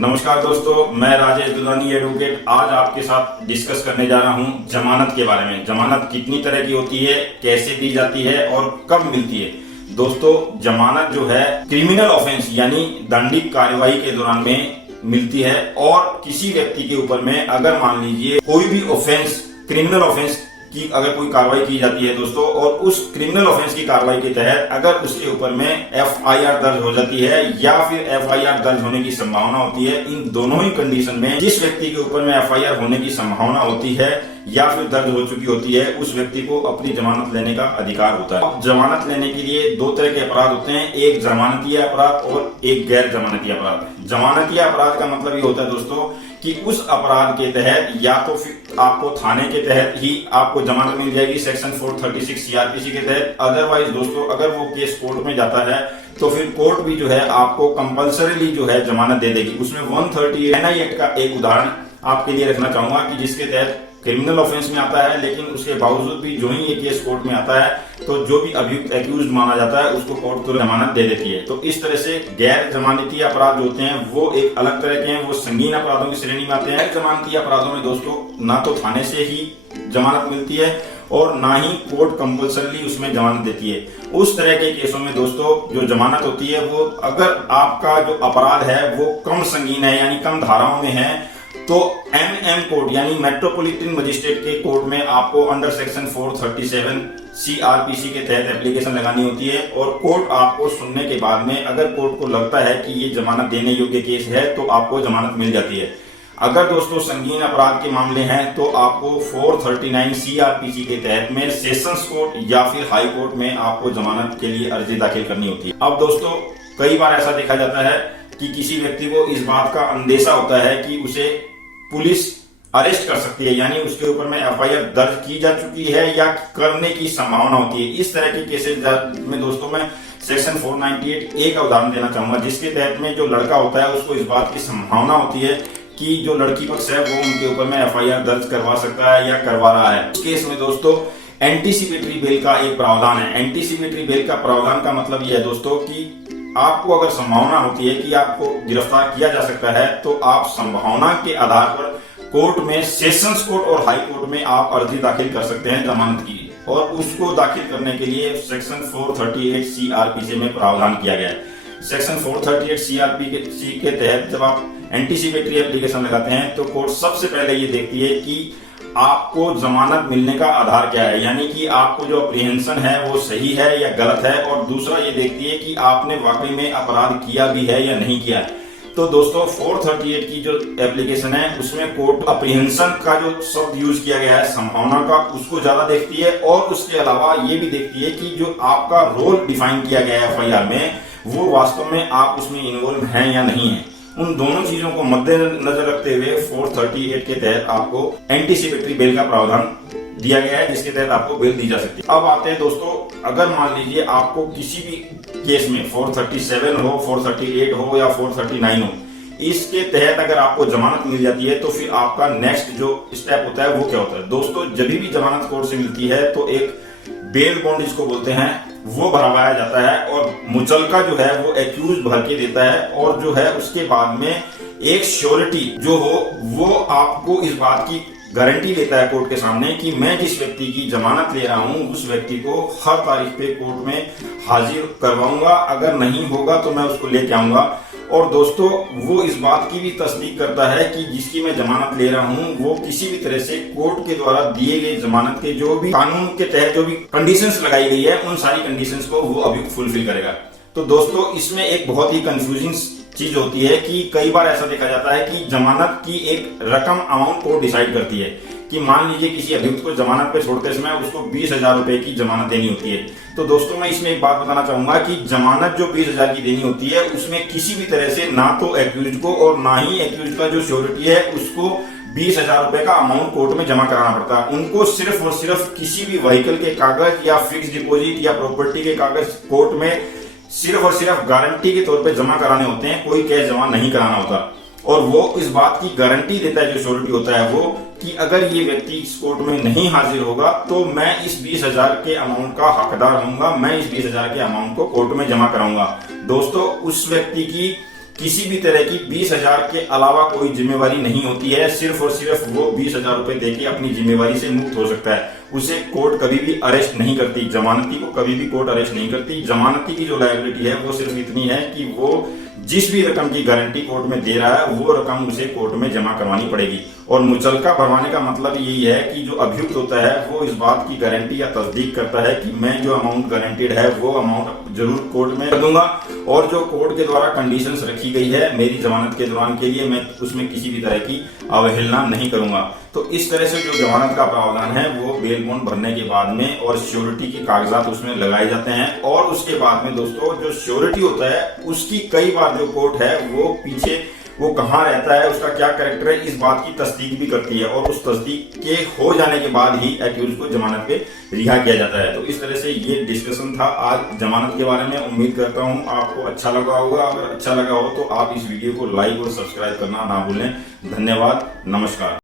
नमस्कार दोस्तों, मैं राजेश दुधानी एडवोकेट आज आपके साथ डिस्कस करने जा रहा हूं जमानत के बारे में। जमानत कितनी तरह की होती है, कैसे दी जाती है और कब मिलती है। दोस्तों, जमानत जो है क्रिमिनल ऑफेंस यानी दंडिक कार्यवाही के दौरान में मिलती है और किसी व्यक्ति के ऊपर में अगर मान लीजिए कोई भी ऑफेंस, क्रिमिनल ऑफेंस की अगर कोई कार्रवाई की जाती है दोस्तों, और उस क्रिमिनल ऑफेंस की कार्रवाई के तहत अगर उसके ऊपर में एफआईआर दर्ज हो जाती है या फिर एफआईआर दर्ज होने की संभावना होती है, इन दोनों ही कंडीशन में जिस व्यक्ति के ऊपर में एफआईआर होने की संभावना होती है या फिर दर्ज हो चुकी होती है, उस व्यक्ति को अपनी जमानत लेने का अधिकार होता है। अब जमानत लेने के लिए दो तरह के अपराध होते हैं, एक जमानतीय अपराध और एक गैर जमानतीय अपराध। जमानतीय अपराध का मतलब ये होता है दोस्तों कि उस अपराध के तहत या तो फिर आपको थाने के तहत ही आपको जमानत मिल जाएगी सेक्शन 436 सीआरपीसी के तहत। अदरवाइज दोस्तों, अगर वो केस कोर्ट में जाता है तो फिर कोर्ट भी जो है आपको कंपल्सरीली जो है जमानत दे देगी। उसमें 138 एनआई एक्ट का एक उदाहरण आपके लिए रखना चाहूंगा कि जिसके तहत क्रिमिनल ऑफेंस में आता है, लेकिन उसके बावजूद भी जो ही ये केस कोर्ट में आता है तो जो भी अभियुक्त एक्यूज्ड माना जाता है उसको कोर्ट तुरंत जमानत दे देती है। तो इस तरह से गैर जमानती अपराध जो होते हैं वो एक अलग तरह के हैं, वो संगीन अपराधों की श्रेणी में आते हैं। गैर जमानती अपराधों में दोस्तों ना तो थाने से ही जमानत मिलती है और ना ही कोर्ट कंपल्सरीली उसमें जमानत देती है। उस तरह के केसों में दोस्तों जो जमानत होती है वो अगर आपका जो अपराध है वो कम संगीन है यानी कम धाराओं में है तो एमएम कोर्ट यानी मेट्रोपॉलिटन मजिस्ट्रेट के कोर्ट में आपको अंडर सेक्शन 437 सीआरपीसी के तहत एप्लीकेशन लगानी होती है और कोर्ट आपको सुनने के बाद में अगर कोर्ट को लगता है कि ये जमानत देने योग्य केस है तो आपको जमानत मिल जाती है। अगर दोस्तों संगीन अपराध के मामले हैं तो आपको 439 सीआरपीसी के तहत में सेशंस कोर्ट या फिर हाई कोर्ट में आपको जमानत के लिए अर्जी दाखिल करनी होती है। अब दोस्तों, कई बार ऐसा देखा जाता है कि किसी व्यक्ति को इस बात का अंदेशा होता है कि उसे पुलिस अरेस्ट कर सकती है यानी उसके ऊपर में एफआईआर दर्ज की जा चुकी है या करने की संभावना होती है। इस तरह के केसेस में दोस्तों मैं सेक्शन 498 ए का उदाहरण देना चाहूंगा, जिसके तहत में जो लड़का होता है उसको इस बात की संभावना होती है कि जो लड़की पक्ष है वो उनके ऊपर में एफआईआर दर्ज करवा सकता है या करवा रहा है। इस केस में दोस्तों एंटीसिपेटरी बेल का एक प्रावधान है। एंटीसिपेटरी बेल का प्रावधान का मतलब यह है दोस्तों कि आपको अगर संभावना होती है कि आपको गिरफ्तार किया जा सकता है तो आप संभावना के आधार पर कोर्ट में, सेशंस कोर्ट और हाई कोर्ट में आप अर्जी दाखिल कर सकते हैं जमानत की, और उसको दाखिल करने के लिए सेक्शन 438 सीआरपीसी में प्रावधान किया गया है। सेक्शन 438 सीआरपीसी के तहत जब आप एंटीसिपेटरी एप्लीकेशन लगाते हैं तो कोर्ट सबसे पहले ये देखती है कि आपको जमानत मिलने का आधार क्या है, यानी कि आपको जो अप्रीहेंशन है वो सही है या गलत है, और दूसरा ये देखती है कि आपने वाकई में अपराध किया भी है या नहीं किया है। तो दोस्तों 438 की जो एप्लीकेशन है उसमें कोर्ट अप्रीहेंशन का जो शब्द यूज किया गया है, संभावना का, उसको ज्यादा देखती है और उसके अलावा ये भी देखती है कि जो आपका रोल डिफाइन किया गया है एफआईआर में वो वास्तव में आप उसमें इन्वॉल्व हैं या नहीं है। उन दोनों चीजों को मद्देनजर रखते हुए 438 के तहत आपको एंटीसिपेटरी बेल का प्रावधान दिया गया है, जिसके तहत आपको बेल दी जा सकती है। अब आते हैं दोस्तों, अगर मान लीजिए आपको किसी भी केस में 437 हो, 438 हो या 439 हो, इसके तहत अगर आपको जमानत मिल जाती है तो फिर आपका नेक्स्ट जो स्टेप होता है वो क्या होता है। दोस्तों, जब भी जमानत कोर्ट से मिलती है तो एक बेल बॉन्ड जिसको बोलते हैं वो भरवाया जाता है और मुचलका जो है वो एक्यूज भर के देता है, और जो है उसके बाद में एक श्योरिटी जो हो वो आपको इस बात की गारंटी लेता है कोर्ट के सामने कि मैं जिस व्यक्ति की जमानत ले रहा हूं उस व्यक्ति को हर तारीख पे कोर्ट में हाजिर करवाऊंगा, अगर नहीं होगा तो मैं उसको लेके आऊंगा। और दोस्तों, वो इस बात की भी तस्दीक करता है कि जिसकी मैं जमानत ले रहा हूं वो किसी भी तरह से कोर्ट के द्वारा दिए गए जमानत के जो भी कानून के तहत जो भी कंडीशंस लगाई गई है उन सारी कंडीशंस को वो अभी फुलफिल करेगा। तो दोस्तों, इसमें एक बहुत ही कंफ्यूजिंग चीज होती है कि कई बार ऐसा देखा जाता है कि जमानत की एक रकम अमाउंट को डिसाइड करती है कि मान लीजिए किसी अभियुक्त को जमानत पे छोड़ते समय उसको 20,000 रुपए की जमानत देनी होती है। तो दोस्तों, मैं इसमें एक बात बताना चाहूंगा कि जमानत जो 20,000 की देनी होती है उसमें किसी भी तरह से ना तो एक्यूज को और ना ही एक्यूज का जो श्योरिटी है उसको 20,000 रुपए का अमाउंट कोर्ट में जमा कराना पड़ता है। उनको सिर्फ और सिर्फ किसी भी व्हीकल के कागज या फिक्स डिपोजिट या प्रॉपर्टी के कागज कोर्ट में सिर्फ और सिर्फ गारंटी के तौर पे जमा कराने होते हैं, कोई कैश जमा नहीं कराना होता। और वो इस बात की गारंटी देता है, जो श्योरिटी होता है वो, कि अगर ये व्यक्ति इस कोर्ट में नहीं हाजिर होगा तो मैं इस 20,000 के अमाउंट का हकदार होऊंगा, मैं इस 20,000 के अमाउंट को कोर्ट में जमा कराऊंगा। दोस्तों, उस व्यक्ति की किसी भी तरह की 20,000 के अलावा कोई जिम्मेवारी नहीं होती है। सिर्फ और सिर्फ वो 20,000 रुपए देके अपनी जिम्मेवारी से मुक्त हो सकता है। उसे कोर्ट कभी भी अरेस्ट नहीं करती, जमानती को कभी भी कोर्ट अरेस्ट नहीं करती। जमानती की जो लायबिलिटी है वो सिर्फ इतनी है कि वो जिस भी रकम की गारंटी कोर्ट में दे रहा है वो रकम उसे कोर्ट में जमा करवानी पड़ेगी। और मुचलका भरवाने का मतलब यही है कि जो अभियुक्त होता है वो इस बात की गारंटी या तस्दीक करता है कि मैं जो अमाउंट गारंटीड है वो अमाउंट जरूर कोर्ट में कर दूंगा, और जो कोर्ट के द्वारा कंडीशंस रखी गई है मेरी जमानत के दौरान के लिए, मैं उसमें किसी भी तरह की अवहेलना नहीं करूंगा। तो इस तरह से जो जमानत का प्रावधान है वो बेल बॉन्ड भरने के बाद में और श्योरिटी के कागजात उसमें लगाए जाते हैं, और उसके बाद में दोस्तों जो श्योरिटी होता है उसकी कई बार जो कोर्ट है वो पीछे वो कहाँ रहता है, उसका क्या कैरेक्टर है, इस बात की तस्दीक भी करती है, और उस तस्दीक के हो जाने के बाद ही एक्यूज को जमानत पे रिहा किया जाता है। तो इस तरह से ये डिस्कशन था आज जमानत के बारे में। उम्मीद करता हूँ आपको अच्छा लगा होगा। अगर अच्छा लगा हो तो आप इस वीडियो को लाइक और सब्सक्राइब करना ना भूलें। धन्यवाद, नमस्कार।